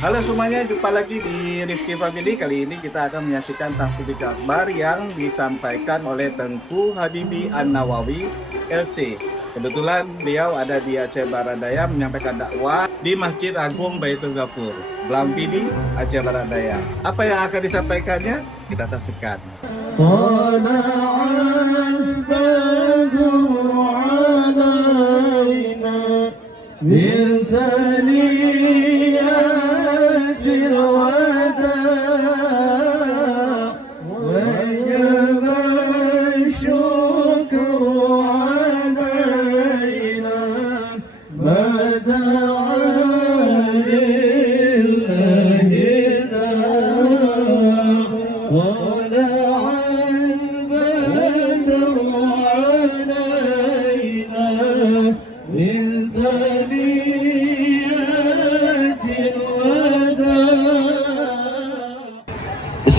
Halo semuanya, jumpa lagi di Rifki Family. Kali ini kita akan menyaksikan tafsir Akbar yang disampaikan oleh Tengku Habibi An-Nawawi LC. Kebetulan beliau ada di Aceh Barat Daya menyampaikan dakwah di Masjid Agung Baitul Ghafur, Blampidi, Aceh Barat Daya. Apa yang akan disampaikannya? Kita saksikan.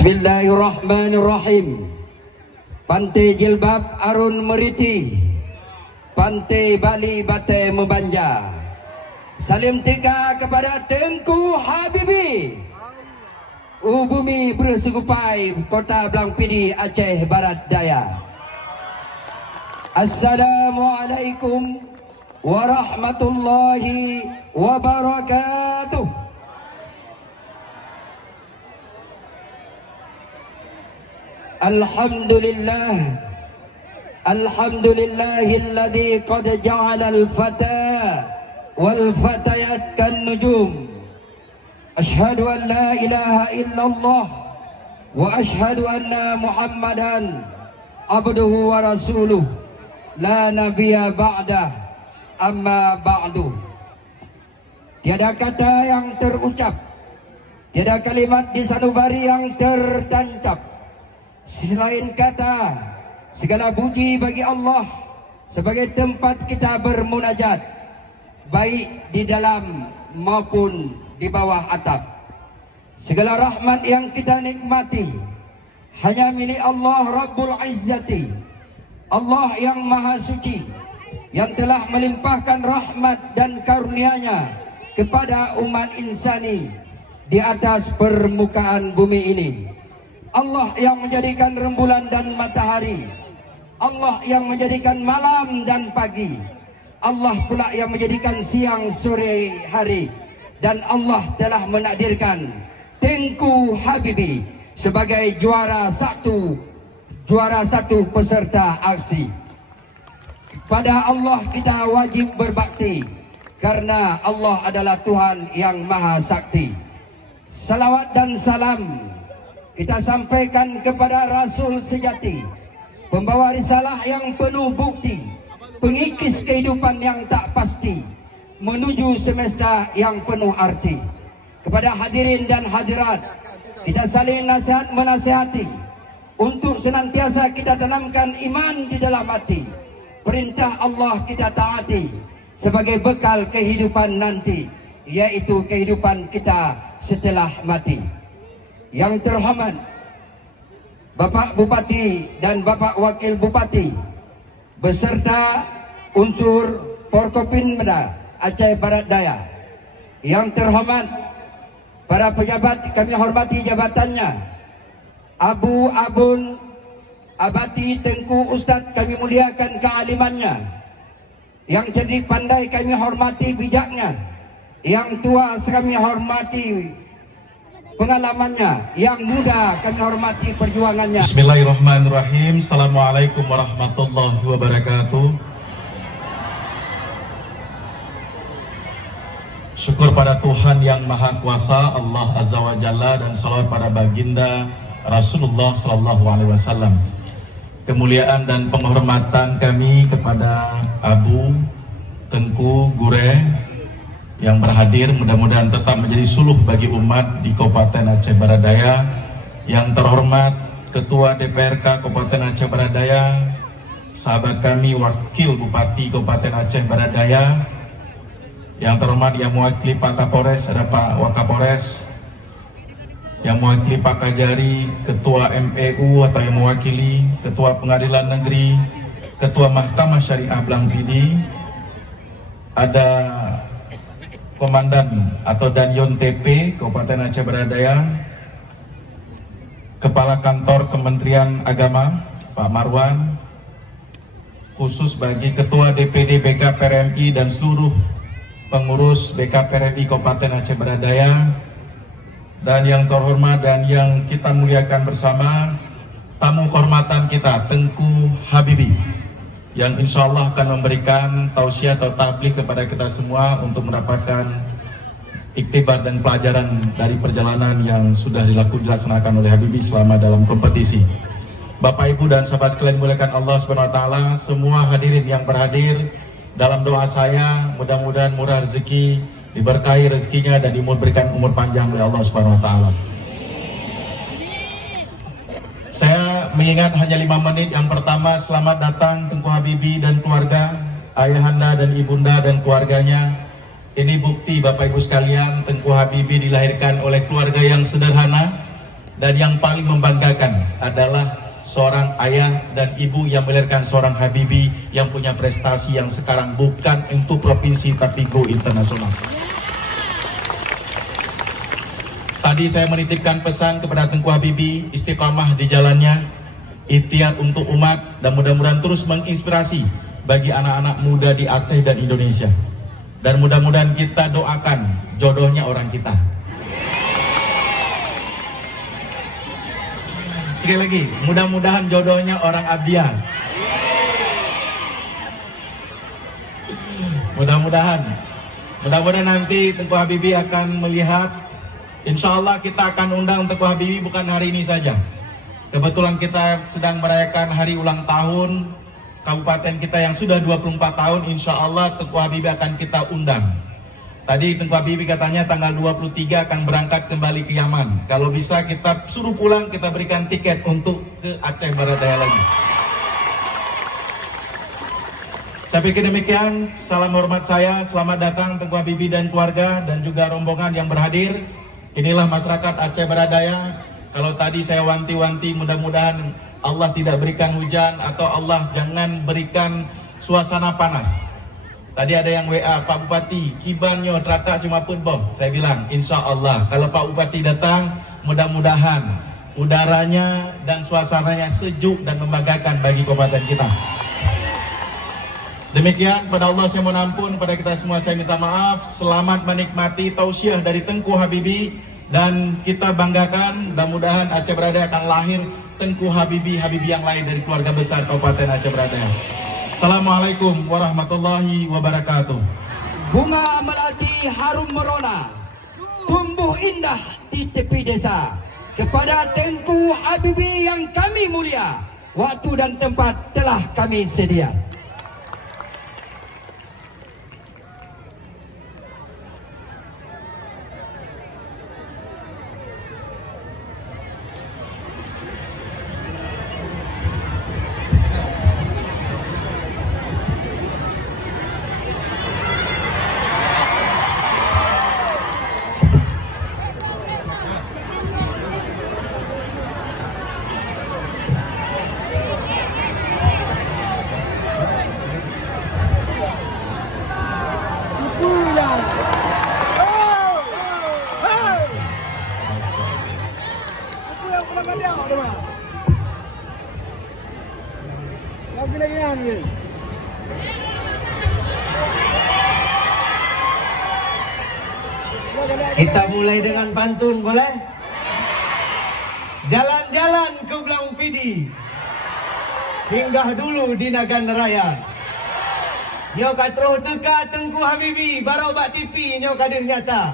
Bismillahirrahmanirrahim. Pantai Jilbab Arun Meriti, Pantai Bali Batai Membanja. Salim tiga kepada Tengku Habibi, Bumi Bersugupai, Kota Blampidi, Aceh Barat Daya. Assalamualaikum warahmatullahi wabarakatuh. Alhamdulillah, alhamdulillahilladzi qad ja'ala al-fata wal fatayat kan nujum. Ashhadu an la ilaha illallah wa ashhadu anna Muhammadan abduhu wa rasuluh la nabiyya ba'dah, amma ba'du. Tiada kata yang terucap, tiada kalimat di sanubari yang tertancap selain kata segala puji bagi Allah sebagai tempat kita bermunajat, baik di dalam maupun di bawah atap. Segala rahmat yang kita nikmati hanya milik Allah Rabbul Izzati, Allah yang Maha Suci, yang telah melimpahkan rahmat dan karunia-Nya kepada umat insani di atas permukaan bumi ini. Allah yang menjadikan rembulan dan matahari, Allah yang menjadikan malam dan pagi, Allah pula yang menjadikan siang sore hari, dan Allah telah menakdirkan Tengku Habibi sebagai juara satu peserta aksi. Kepada Allah kita wajib berbakti karena Allah adalah Tuhan yang Maha Sakti. Salawat dan salam kita sampaikan kepada Rasul sejati, pembawa risalah yang penuh bukti, pengikis kehidupan yang tak pasti, menuju semesta yang penuh arti. Kepada hadirin dan hadirat, kita saling nasihat menasihati untuk senantiasa kita tanamkan iman di dalam hati. Perintah Allah kita taati sebagai bekal kehidupan nanti, yaitu kehidupan kita setelah mati. Yang terhormat Bapak Bupati dan Bapak Wakil Bupati beserta unsur Forkopimda Aceh Barat Daya. Yang terhormat para pejabat, kami hormati jabatannya. Abu Abun Abati Tengku Ustadz, kami muliakan kealimannya. Yang cerdik pandai kami hormati bijaknya. Yang tua kami hormati pengalamannya, yang muda kami hormati perjuangannya. Bismillahirrahmanirrahim. Assalamualaikum warahmatullahi wabarakatuh. Syukur pada Tuhan yang Maha Kuasa, Allah Azza wa Jalla, dan salawat pada baginda Rasulullah Sallallahu Alaihi Wasallam. Kemuliaan dan penghormatan kami kepada Abu Tengku Gure yang berhadir, mudah-mudahan tetap menjadi suluh bagi umat di Kabupaten Aceh Barat Daya. Yang terhormat Ketua DPRK Kabupaten Aceh Barat Daya, sahabat kami Wakil Bupati Kabupaten Aceh Barat Daya. Yang terhormat yang mewakili Pak Kapolres, ada Pak Wakapolres. Yang mewakili Pak Kajari, Ketua MEU atau yang mewakili Ketua Pengadilan Negeri, Ketua Mahkamah Syariah Blampidi. Ada Komandan atau Danyon TP Kabupaten Aceh Beradaya, Kepala Kantor Kementerian Agama Pak Marwan, khusus bagi Ketua DPD BK PRMI dan seluruh pengurus BK PRMI Kabupaten Aceh Beradaya, dan yang terhormat dan yang kita muliakan bersama, tamu kehormatan kita Tengku Habibie, yang insya Allah akan memberikan tausiah atau tabligh kepada kita semua untuk mendapatkan iktibar dan pelajaran dari perjalanan yang sudah dilaksanakan oleh Habibie selama dalam kompetisi. Bapak, Ibu, dan sahabat sekalian muliakan Allah Subhanahu wa taala, semua hadirin yang berhadir, dalam doa saya mudah-mudahan murah rezeki, diberkahi rezekinya dan diberikan umur panjang oleh Allah Subhanahu wa taala. Saya mengingat hanya 5 menit. Yang pertama, selamat datang Tengku Habibie dan keluarga, ayahanda dan ibunda dan keluarganya. Ini bukti Bapak Ibu sekalian, Tengku Habibie dilahirkan oleh keluarga yang sederhana, dan yang paling membanggakan adalah seorang ayah dan ibu yang melahirkan seorang Habibie yang punya prestasi yang sekarang bukan untuk provinsi tapi go internasional. Tadi saya menitipkan pesan kepada Tengku Habibie, istiqamah di jalannya, ikhtiar untuk umat, dan mudah-mudahan terus menginspirasi bagi anak-anak muda di Aceh dan Indonesia. Dan mudah-mudahan kita doakan jodohnya orang kita. Sekali lagi, mudah-mudahan jodohnya orang Abdian. Mudah-mudahan nanti Tengku Habibie akan melihat. Insya Allah kita akan undang Tengku Habibie bukan hari ini saja. Kebetulan kita sedang merayakan hari ulang tahun kabupaten kita yang sudah 24 tahun. Insya Allah Tengku Habibie akan kita undang. Tadi Tengku Habibie katanya tanggal 23 akan berangkat kembali ke Yaman. Kalau bisa kita suruh pulang, kita berikan tiket untuk ke Aceh Beradaya lagi. Saya pikir demikian. Salam hormat saya. Selamat datang Tengku Habibie dan keluarga dan juga rombongan yang berhadir. Inilah masyarakat Aceh Beradaya. Kalau tadi saya wanti-wanti, mudah-mudahan Allah tidak berikan hujan atau Allah jangan berikan suasana panas. Tadi ada yang WA, Pak Bupati, kibanyo terata cuma pun boh. Saya bilang, insya Allah kalau Pak Bupati datang, mudah-mudahan udaranya dan suasananya sejuk dan membanggakan bagi kabupaten kita. Demikian, pada Allah saya mohon ampun, pada kita semua saya minta maaf. Selamat menikmati tausiah dari Tengku Habibie, dan kita banggakan, mudah-mudahan Aceh Beradaya akan lahir Tengku Habibie yang lain dari keluarga besar Kabupaten Aceh Beradaya. Assalamualaikum warahmatullahi wabarakatuh. Bunga melati harum merona, tumbuh indah di tepi desa. Kepada Tengku Habibie yang kami mulia, waktu dan tempat telah kami sedia. Kita mulai dengan pantun, boleh? Jalan-jalan ke Belang Pidi, singgah dulu di Nagan Raya. Nyo katro teka Tengku Habibie, baru bak TV nyo kadir nyata.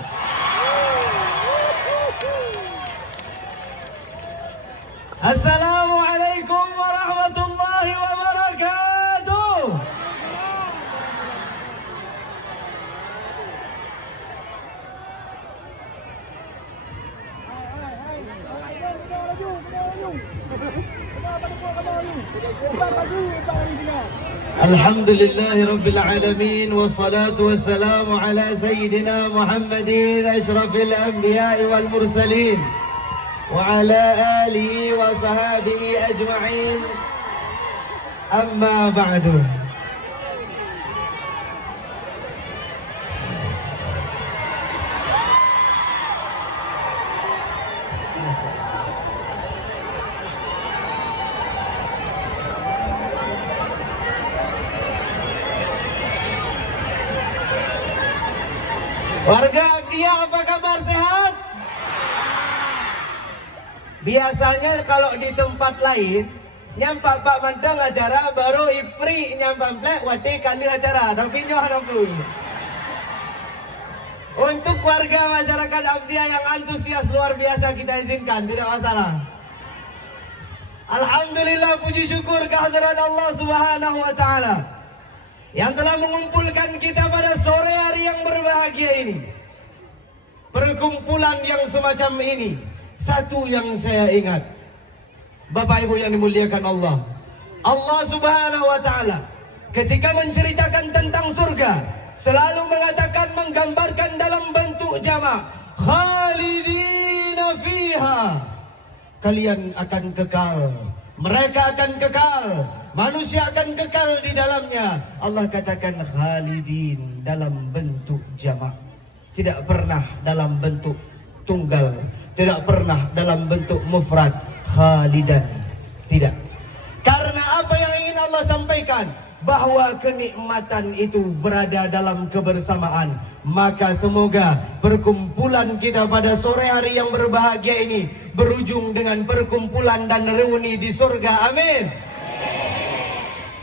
Assalamualaikum warahmatullahi wabarakatuh. Alhamdulillahi Rabbil Alamin, wassalatu wassalamu ala Sayyidina Muhammadin ashrafil anbiya'i wal mursalin wa ala alihi wa sahabihi ajma'in, amma ba'du. Warga dia apa kabar, sehat? Biasanya kalau di tempat lain nyampak Pak Mantang acara baru Ipri nyampak plek wati kali acara tapi nyoh nampun. Untuk warga masyarakat Abdiya yang antusias luar biasa kita izinkan, tidak masalah. Alhamdulillah, puji syukur kehadiran Allah Subhanahu wa taala yang telah mengumpulkan kita pada sore hari yang berbahagia ini. Perkumpulan yang semacam ini, satu yang saya ingat, Bapak Ibu yang dimuliakan Allah, Allah Subhanahu wa taala ketika menceritakan tentang surga selalu mengatakan, menggambarkan dalam bentuk jamak, khalidina fiha, kalian akan kekal, mereka akan kekal, manusia akan kekal di dalamnya. Allah katakan khalidin dalam bentuk jamak, tidak pernah dalam bentuk tunggal, tidak pernah dalam bentuk mufrad, khalidan, tidak. Karena apa yang ingin Allah sampaikan, bahwa kenikmatan itu berada dalam kebersamaan. Maka semoga perkumpulan kita pada sore hari yang berbahagia ini berujung dengan perkumpulan dan reuni di surga. Amin.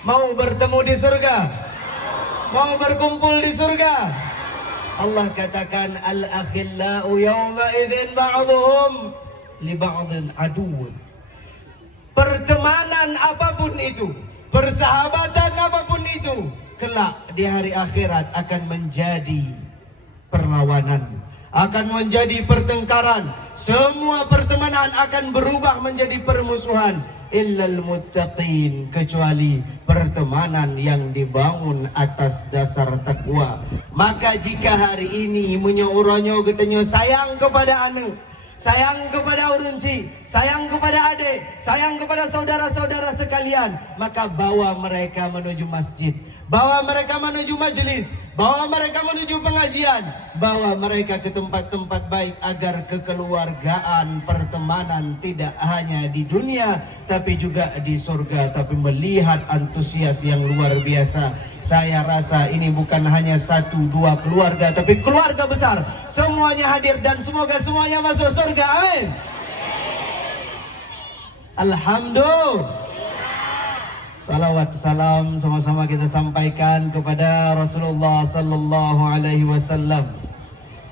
Mau bertemu di surga? Mau berkumpul di surga? Allah katakan, al-akhillau yawma idzin ba'dhum li ba'dhin aduwwun. Pertemanan apapun itu, persahabatan apapun itu, kelak di hari akhirat akan menjadi perlawanan, akan menjadi pertengkaran. Semua pertemanan akan berubah menjadi permusuhan. Illal muttaqin, kecuali pertemanan yang dibangun atas dasar takwa. Maka jika hari ini menyo-uronyo getenyo sayang kepada anu, sayang kepada urunci, sayang kepada adik, sayang kepada saudara-saudara sekalian, maka bawa mereka menuju masjid, bawa mereka menuju majelis, bawa mereka menuju pengajian, bawa mereka ke tempat-tempat baik agar kekeluargaan, pertemanan tidak hanya di dunia tapi juga di surga. Tapi melihat antusias yang luar biasa, saya rasa ini bukan hanya satu dua keluarga tapi keluarga besar, semuanya hadir dan semoga semuanya masuk surga. Amin. Alhamdulillah. Salawat salam sama-sama kita sampaikan kepada Rasulullah sallallahu alaihi wasallam,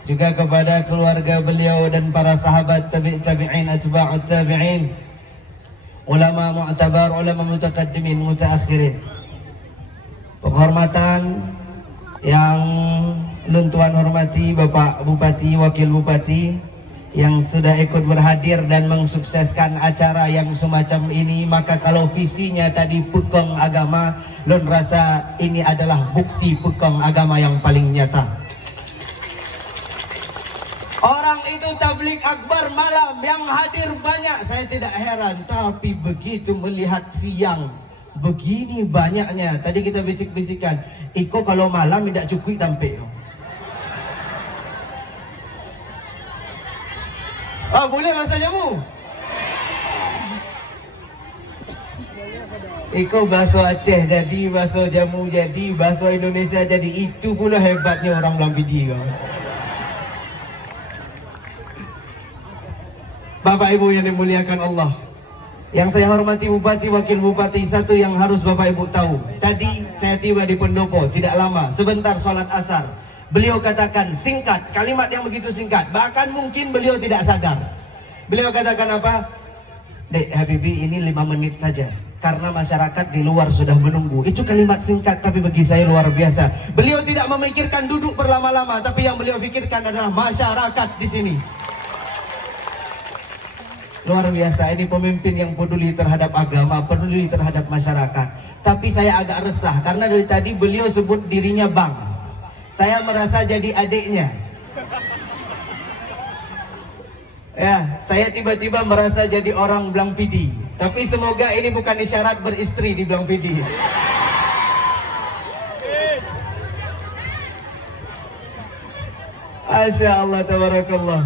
juga kepada keluarga beliau dan para sahabat tabi'in, atba'ut tabi'in, ulama mu'tabar, ulama mutaqaddimin, mutaakhirin. Penghormatan yang luntuan hormati Bapak Bupati, Wakil Bupati yang sudah ikut berhadir dan mensukseskan acara yang semacam ini. Maka kalau visinya tadi pekong agama, lun rasa ini adalah bukti pekong agama yang paling nyata. Orang itu tablik akbar malam yang hadir banyak, saya tidak heran. Tapi begitu melihat siang begini banyaknya, tadi kita bisik-bisikan, Iko kalau malam tidak cukup tampil. Oh, boleh masak jamu? Iko bakso Aceh jadi, bakso jamu jadi, bakso Indonesia jadi. Itu pula hebatnya orang Blambidi kau. Bapak Ibu yang dimuliakan Allah, yang saya hormati Bupati, Wakil Bupati, satu yang harus Bapak Ibu tahu. Tadi saya tiba di pendopo, tidak lama, sebentar sholat asar. Beliau katakan singkat, kalimat yang begitu singkat, bahkan mungkin beliau tidak sadar. Beliau katakan apa? Dek Habibie, ini 5 menit saja, karena masyarakat di luar sudah menunggu. Itu kalimat singkat tapi bagi saya luar biasa. Beliau tidak memikirkan duduk berlama-lama, tapi yang beliau pikirkan adalah masyarakat di sini. Luar biasa, ini pemimpin yang peduli terhadap agama, peduli terhadap masyarakat. Tapi saya agak resah karena dari tadi beliau sebut dirinya Bang. Saya merasa jadi adiknya. Ya, saya tiba-tiba merasa jadi orang Blangpidi. Tapi semoga ini bukan isyarat beristri di Blangpidi. Masya Allah, tabarakallah.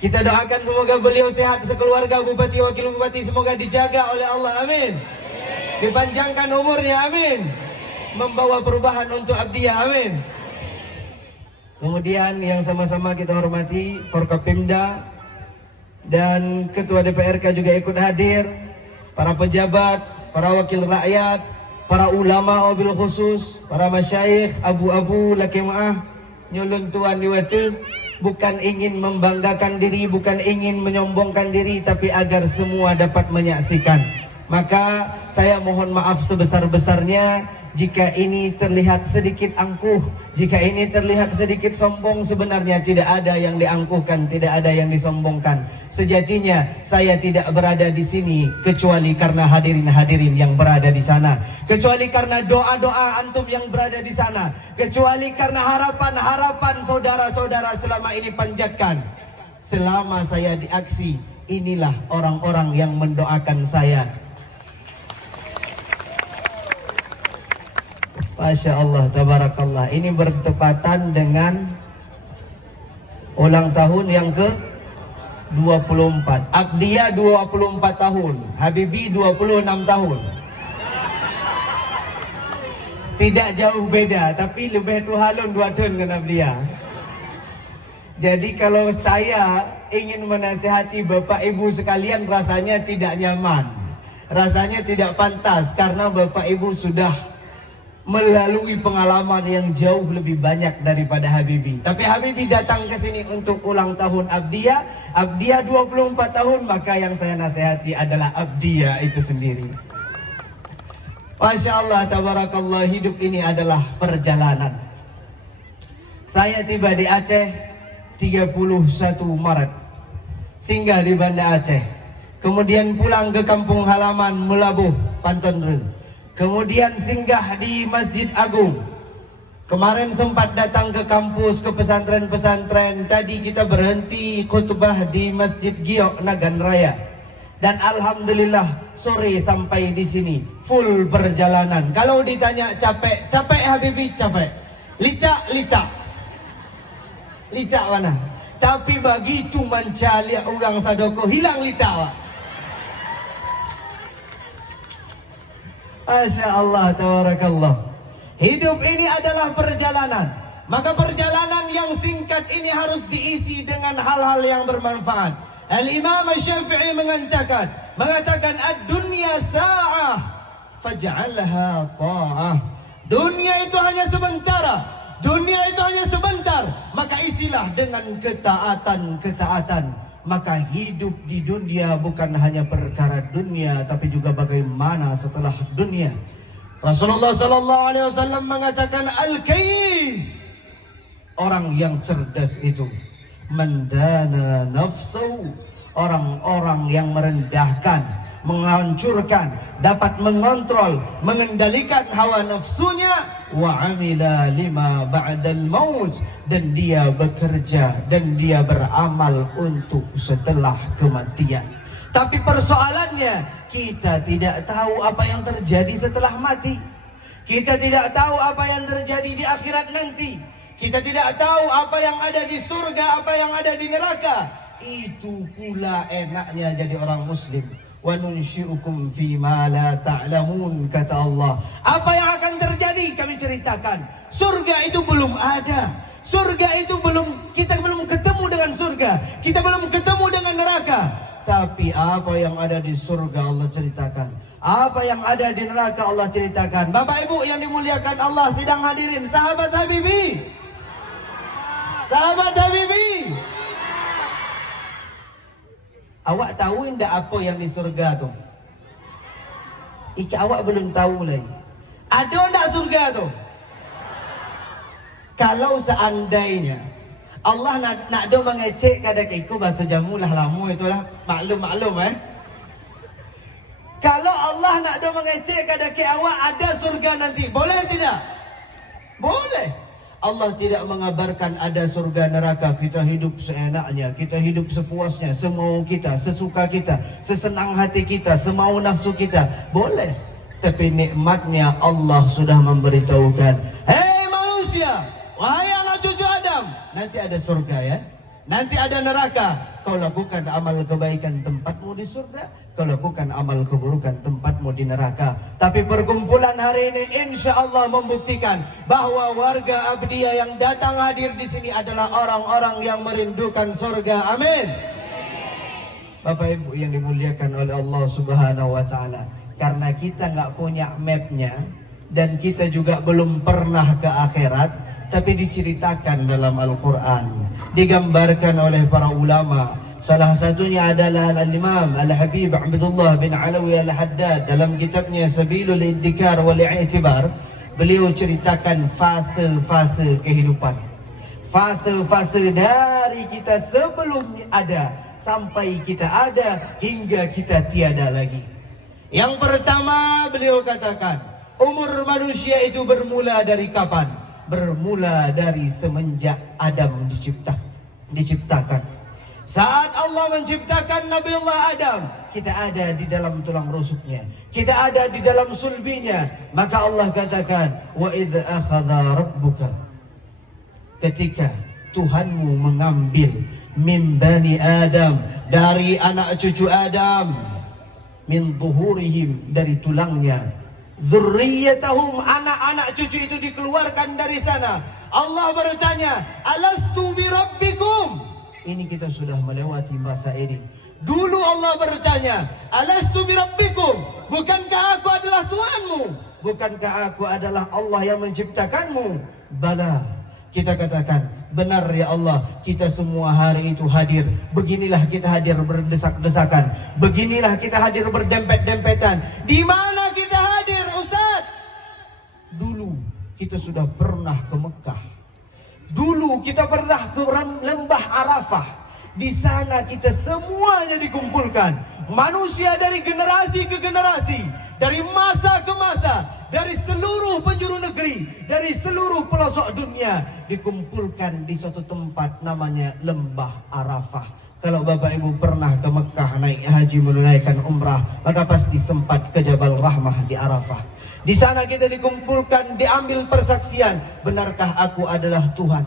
Kita doakan semoga beliau sehat sekeluarga, bupati, wakil bupati, semoga dijaga oleh Allah, amin. Dipanjangkan umurnya, amin. Membawa perubahan untuk Abdiyah, amin. Kemudian yang sama-sama kita hormati Forkopimda dan Ketua DPRK juga ikut hadir, para pejabat, para wakil rakyat, para ulama wabil khusus, para masyayikh, abu-abu, laki ma'ah, nyulun tuan diwatu. Bukan ingin membanggakan diri, bukan ingin menyombongkan diri, tapi agar semua dapat menyaksikan. Maka saya mohon maaf sebesar-besarnya jika ini terlihat sedikit angkuh, jika ini terlihat sedikit sombong. Sebenarnya tidak ada yang diangkuhkan, tidak ada yang disombongkan. Sejatinya saya tidak berada di sini kecuali karena hadirin-hadirin yang berada di sana, kecuali karena doa-doa antum yang berada di sana, kecuali karena harapan-harapan saudara-saudara selama ini panjatkan. Selama saya di aksi, inilah orang-orang yang mendoakan saya. Masya Allah, tabarakallah. Ini bertepatan dengan ulang tahun yang ke-24. Abdiyah 24 tahun, Habibie 26 tahun. Tidak jauh beda, tapi lebih tuhalun 2 tahun dengan Abdiyah. Jadi kalau saya ingin menasihati Bapak Ibu sekalian, rasanya tidak nyaman, rasanya tidak pantas, karena Bapak Ibu sudah melalui pengalaman yang jauh lebih banyak daripada Habibie. Tapi Habibie datang ke sini untuk ulang tahun Abdiyah. Abdiyah 24 tahun, maka yang saya nasihati adalah Abdiyah itu sendiri. Masya Allah, tabarakallah, hidup ini adalah perjalanan. Saya tiba di Aceh 31 Maret, singgah di Banda Aceh, kemudian pulang ke kampung halaman Melabuh, Panton Reng. Kemudian singgah di Masjid Agung. Kemarin sempat datang ke kampus, ke pesantren-pesantren. Tadi kita berhenti khutbah di Masjid Giok Nagan Raya. Dan alhamdulillah sore sampai di sini. Full perjalanan. Kalau ditanya capek, capek Habibie, capek. Lita, lita. Lita mana? Tapi begitu mencari orang sadoko, hilang lita, Pak. Masya Allah, tabarakallah. Hidup ini adalah perjalanan. Maka perjalanan yang singkat ini harus diisi dengan hal-hal yang bermanfaat. Al-Imam Syafi'i mengatakan ad-dunya sa'ah faj'alha ta'ah. Dunia itu hanya sementara. Dunia itu hanya sebentar. Maka isilah dengan ketaatan-ketaatan. Maka hidup di dunia bukan hanya perkara dunia, tapi juga bagaimana setelah dunia. Rasulullah sallallahu alaihi wasallam mengatakan al-kayis, orang yang cerdas itu, mendana nafsu, orang-orang yang merendahkan, menghancurkan, dapat mengontrol, mengendalikan hawa nafsunya, wa amila lima ba'dal maut, dan dia bekerja dan dia beramal untuk setelah kematian. Tapi persoalannya, kita tidak tahu apa yang terjadi setelah mati. Kita tidak tahu apa yang terjadi di akhirat nanti. Kita tidak tahu apa yang ada di surga, apa yang ada di neraka. Itu pula enaknya jadi orang muslim. Wa nunsyi'ukum fima la ta'lamun, kata Allah. Apa yang akan terjadi kami ceritakan. Surga itu belum ada. Surga itu kita belum ketemu dengan surga. Kita belum ketemu dengan neraka. Tapi apa yang ada di surga Allah ceritakan. Apa yang ada di neraka Allah ceritakan. Bapak Ibu yang dimuliakan Allah, sidang hadirin, sahabat Habibie. Sahabat Habibie. Awak tahu tidak apa yang di surga tu? Ika awak belum tahu lagi. Ada tidak surga tu? Kalau seandainya Allah nak do mengecek kada kiko bahasa jamu lah lamu itulah maklum Kalau Allah nak do mengecek kada ke awak ada surga nanti, boleh tidak? Boleh. Allah tidak mengabarkan ada surga neraka. Kita hidup seenaknya, kita hidup sepuasnya, semau kita, sesuka kita, sesenang hati kita, semau nafsu kita. Boleh. Tapi nikmatnya Allah sudah memberitahukan, hei manusia, wahai anak cucu Adam, nanti ada surga ya. Nanti ada neraka. Kau lakukan amal kebaikan, tempatmu di surga. Kau lakukan amal keburukan, tempatmu di neraka. Tapi perkumpulan hari ini insya Allah membuktikan bahwa warga Abdiyah yang datang hadir di sini adalah orang-orang yang merindukan surga. Amin. Bapak Ibu yang dimuliakan oleh Allah Subhanahu wa taala. Karena kita nggak punya mapnya dan kita juga belum pernah ke akhirat, tapi diceritakan dalam Al-Quran, digambarkan oleh para ulama. Salah satunya adalah Al-Imam Al-Habib Abdullah bin Alawi Al-Haddad dalam kitabnya Sabilul Iddikar wal I'tibar. Beliau ceritakan fase-fase kehidupan, fase-fase dari kita sebelum ada sampai kita ada hingga kita tiada lagi. Yang pertama beliau katakan, umur manusia itu bermula dari kapan? Bermula dari semenjak Adam diciptakan. Saat Allah menciptakan Nabi Allah Adam, kita ada di dalam tulang rusuknya, kita ada di dalam sulbinya. Maka Allah katakan, wa idz akhadha rabbuka, ketika Tuhanmu mengambil min bani Adam, dari anak cucu Adam, min zuhurihim, dari tulangnya, dzurriyyatahum, anak-anak cucu itu dikeluarkan dari sana. Allah bertanya, alastu bi rabbikum? Ini kita sudah melewati masa ini. Dulu Allah bertanya, alastu bi rabbikum? Bukankah aku adalah Tuhanmu? Bukankah aku adalah Allah yang menciptakanmu? Bala. Kita katakan, benar ya Allah, kita semua hari itu hadir. Beginilah kita hadir berdesak-desakan. Beginilah kita hadir berdempet-dempetan. Di mana kita hadir, Ustaz? Dulu kita sudah pernah ke Mekah. Dulu kita pernah ke lembah Arafah. Di sana kita semuanya dikumpulkan. Manusia dari generasi ke generasi, dari masa ke masa, dari seluruh penjuru negeri, dari seluruh pelosok dunia, dikumpulkan di suatu tempat namanya lembah Arafah. Kalau Bapak Ibu pernah ke Mekah naik haji menunaikan umrah, maka pasti sempat ke Jabal Rahmah di Arafah. Di sana kita dikumpulkan, diambil persaksian, benarkah aku adalah Tuhan?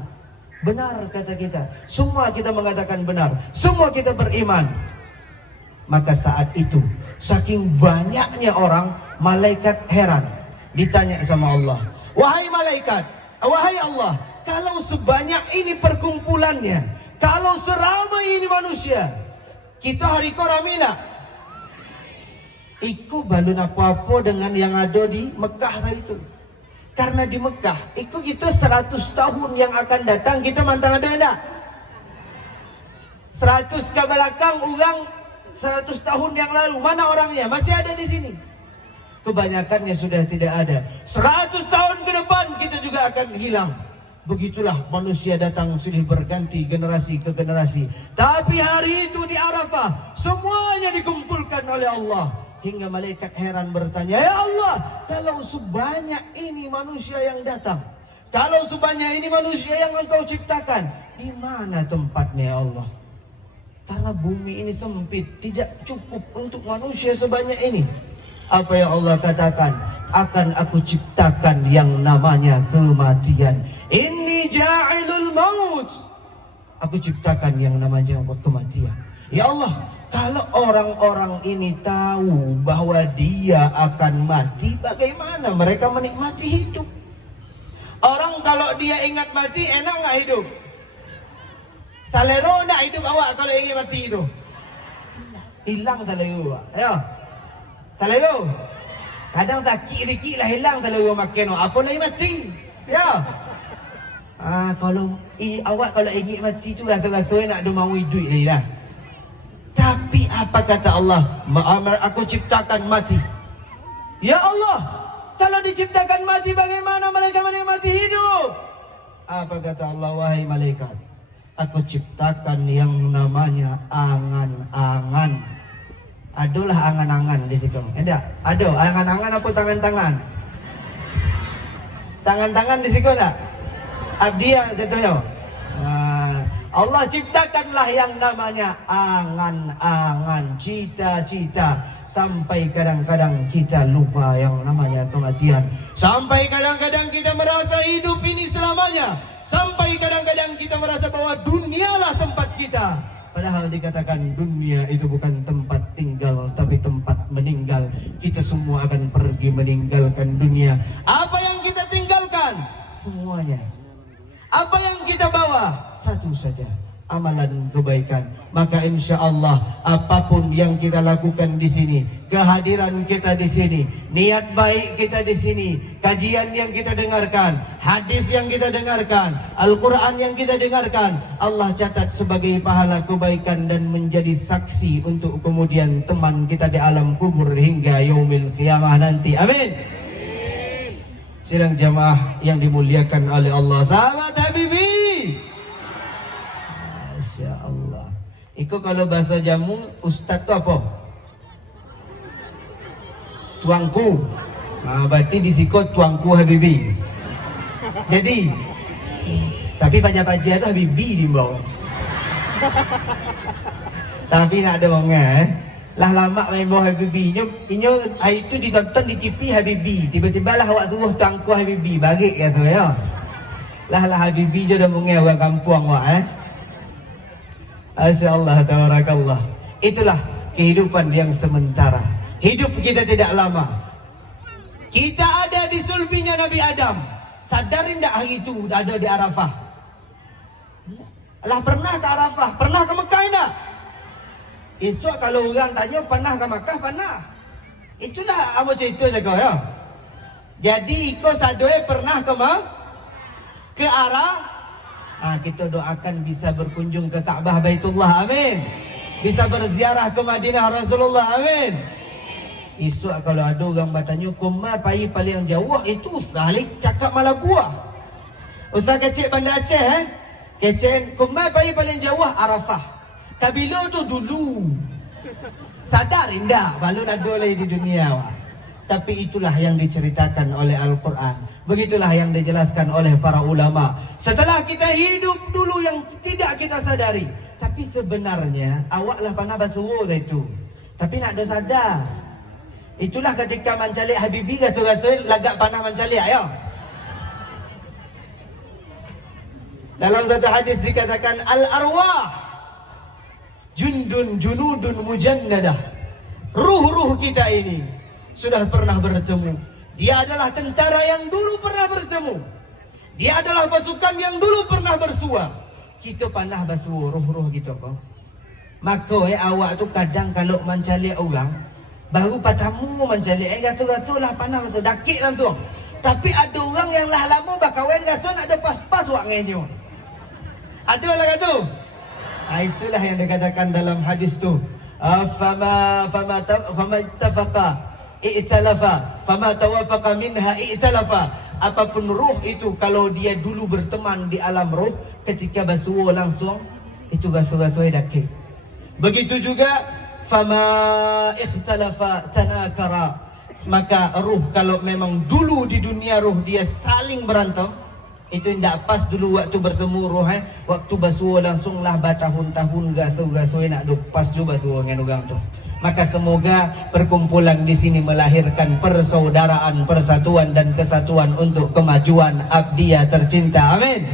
Benar kata kita. Semua kita mengatakan benar. Semua kita beriman. Maka saat itu, saking banyaknya orang, malaikat heran. Ditanya sama Allah, wahai malaikat, wahai Allah, kalau sebanyak ini perkumpulannya, kalau seramai ini manusia, kita hari koramina, iku balun apa-apa dengan yang ada di Mekah itu. Karena di Mekah, iku kita 100 tahun yang akan datang, kita mantang ada enggak? 100 ke belakang, orang 100 tahun yang lalu, mana orangnya? Masih ada di sini. Kebanyakannya sudah tidak ada. 100 tahun ke depan kita juga akan hilang. Begitulah manusia datang silih berganti generasi ke generasi. Tapi hari itu di Arafah semuanya dikumpulkan oleh Allah. Hingga malaikat heran bertanya, ya Allah, kalau sebanyak ini manusia yang datang, kalau sebanyak ini manusia yang Engkau ciptakan, di mana tempatnya ya Allah? Karena bumi ini sempit, tidak cukup untuk manusia sebanyak ini. Apa yang Allah katakan? Akan aku ciptakan yang namanya kematian. Inni ja'ilul maut. Aku ciptakan yang namanya kematian. Ya Allah, kalau orang-orang ini tahu bahwa dia akan mati, bagaimana mereka menikmati hidup? Orang kalau dia ingat mati, enak nggak hidup? Salero nak hidup awak kalau ingin mati itu? Hilang salero. Ayo, salero. Kadang sakit dikit lah hilang salero makan. Apa lagi mati? Ya. Kalau awak kalau ingin mati tu rasa-rasa nak ada mau hidup lagi lah. Tapi apa kata Allah? Aku ciptakan mati. Ya Allah, kalau diciptakan mati, bagaimana mereka menikmati hidup? Apa kata Allah? Wahai malaikat, aku ciptakan yang namanya angan-angan. Adalah angan-angan di situ. Enggak? Ada angan-angan apa tangan-tangan? Tangan-tangan di situ enggak? Abdiya jatuhnya. Allah ciptakanlah yang namanya angan-angan, cita-cita. Sampai kadang-kadang kita lupa yang namanya kematian. Sampai kadang-kadang kita merasa hidup ini selamanya. Sampai kadang-kadang kita merasa bahwa dunialah tempat kita. Padahal dikatakan dunia itu bukan tempat tinggal, tapi tempat meninggal. Kita semua akan pergi meninggalkan dunia. Apa yang kita tinggalkan? Semuanya. Apa yang kita bawa? Satu saja, amalan kebaikan. Maka insya Allah apapun yang kita lakukan di sini, kehadiran kita di sini, niat baik kita di sini, kajian yang kita dengarkan, hadis yang kita dengarkan, Al-Quran yang kita dengarkan, Allah catat sebagai pahala kebaikan dan menjadi saksi untuk kemudian teman kita di alam kubur hingga yaumil qiyamah nanti. Amin. Sidang jamaah yang dimuliakan oleh Allah, sahabat Habibi. Masya Allah. Iko kalau bahasa jamu ustaz tu apa? Tuangku. Berarti di siko tuangku Habibi. Jadi, tapi pajak-pajak tu Habibi di bawah. Tapi nak ada orang lah lama main bawah Habibi. Inyo hari tu ditonton di TV Habibi. Tiba-tiba lah awak suruh tuangku Habibi. Barik kata ya. Lah Habibi je dah mengai orang kampung awak Masya-Allah, tabarakallah. Itulah kehidupan yang sementara. Hidup kita tidak lama. Kita ada di sulbinya Nabi Adam. Sadarin tak hari itu dah ada di Arafah? Lah pernah ke Arafah? Pernah ke Mekah tak? Esok kalau orang tanya pernah ke Mekah? Pernah. Itulah apa cerita jaga ya. Jadi iko sadoi pernah ke arah kita doakan bisa berkunjung ke Kaabah Baitullah, amin. Bisa berziarah ke Madinah Rasulullah, amin. Esok kalau ada orang bertanya koma pai paling jauh, itu salik cakap malah buah. Ustaz kecil Bandar Aceh kecil koma pai paling jauh Arafah. Kabila tu dulu. Sadar indah balun ada lagi di dunia wah. Tapi itulah yang diceritakan oleh Al-Quran. Begitulah yang dijelaskan oleh para ulama. Setelah kita hidup dulu yang tidak kita sadari. Tapi sebenarnya awaklah panah basuh itu. Tapi nak ada sadar. Itulah ketika mencalik Habibi rasul-rasul lagak panah mencalik ya. Dalam satu hadis dikatakan al-arwah junudun mujannadah. Ruh-ruh kita ini sudah pernah bertemu. Dia adalah tentara yang dulu pernah bertemu. Dia adalah pasukan yang dulu pernah bersua. Kita panah basuh roh-roh kita kok. Maka awak tu kadang kalau mencalik orang baru patamu mencalik rasul-rasul lah panah basuh dakik langsung. Tapi ada orang yang lah lama berkawan rasul ada pas-pas wak ngenyo. Ada lah kata. Itulah yang dikatakan dalam hadis tu. Fama ittafaqa i'talafa fama tawafaqa minha i'talafa. Apapun ruh itu kalau dia dulu berteman di alam ruh, ketika basuh langsung itu basuh-basuh dakik. Begitu juga fama ikhtalafa tanakara. Maka ruh kalau memang dulu di dunia ruh dia saling berantem, itu tidak pas dulu waktu bertemu roh waktu basuh langsung lah bertahun-tahun gasuh-gasuh nak duk pas juga basuh dengan orang tu. Maka semoga perkumpulan di sini melahirkan persaudaraan, persatuan dan kesatuan untuk kemajuan abdiya tercinta. Amin.